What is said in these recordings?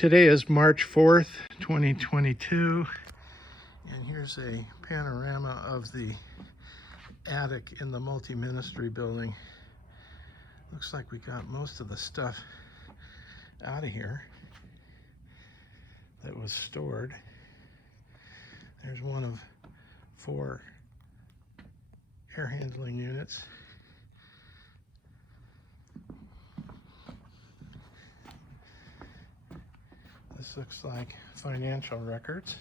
Today is March 4th, 2022, and here's a panorama of the attic in the multi-ministry building. Looks like we got most of the stuff out of here that was stored. There's one of 4 air handling units. This looks like financial records.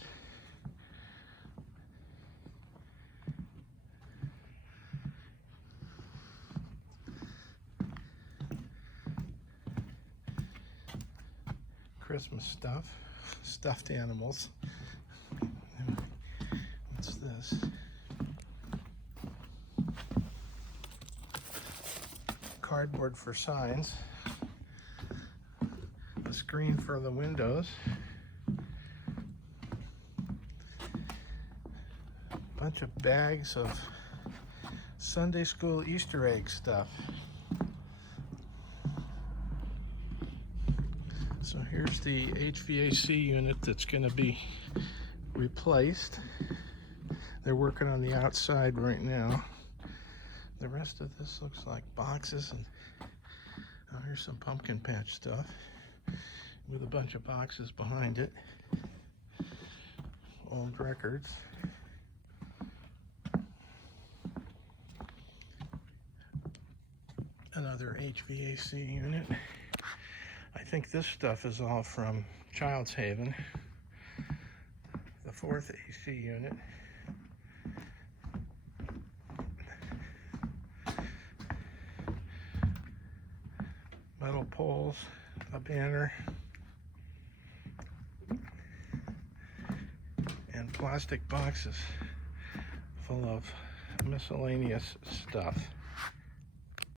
Christmas stuff, stuffed animals. What's this? Cardboard for signs. A screen for the windows. A bunch of bags of Sunday school Easter egg stuff. So here's the HVAC unit that's going to be replaced. They're working on the outside right now. The rest of this looks like boxes, and oh, here's some pumpkin patch stuff with a bunch of boxes behind it. Old records. Another HVAC unit. I think this stuff is all from Child's Haven. The 4th AC unit. Metal poles, a banner, and plastic boxes full of miscellaneous stuff.